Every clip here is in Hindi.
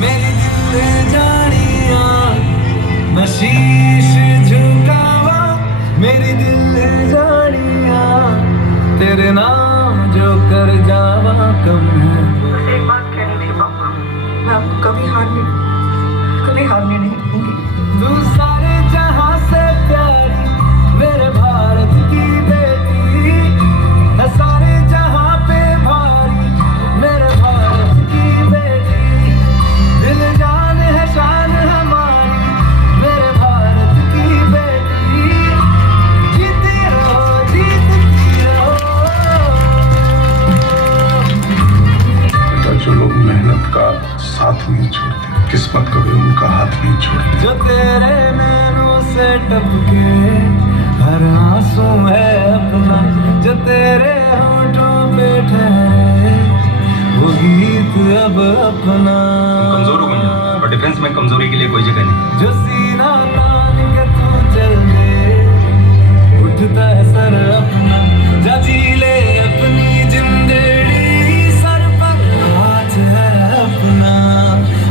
मेरी दिल जानिया मैं शीश झुकावा, मेरी दिल जानिया तेरे नाम जो कर जावा कम है। बस एक बात कहनी थी पापा, मैं आपको कभी हारने नहीं दूंगी। तू सारे जहां से प्यारी मेरे भारत की बेटी है, सारे जहां पे भारी मेरे भारत की बेटी। दिल जान है शान हमारी मेरे भारत की बेटी। जीती रहो जीतती रहो। जो लोग मेहनत का साथ नहीं छोड़ते, किस्मत कभी उनका हाथ नहीं छोड़ती। जो तेरे नैनों से टपके हर आंसू है अपना, जो तेरे होठों पे ठहरे वो गीत अब अपना। कमजोर हूँ मैं, और डिफेंस में कमजोरी के लिए कोई जगह नहीं। जो सीना तान के तू चल दे उठता है सर अपना, जा जी ले अपनी जिंदड़ी सर पर हाथ है अपना।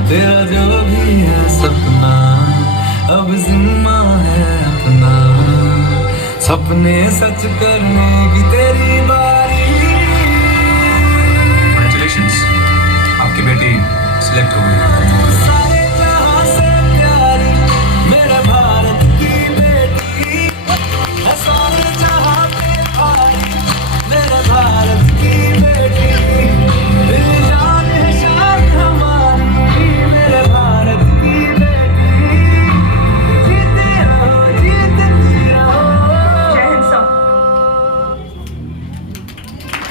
तेरा जो भी है सपना अब जिम्मा है अपना, सपने सच करने की तेरी बारी। Congratulations, आपकी बेटी सिलेक्ट हो गई।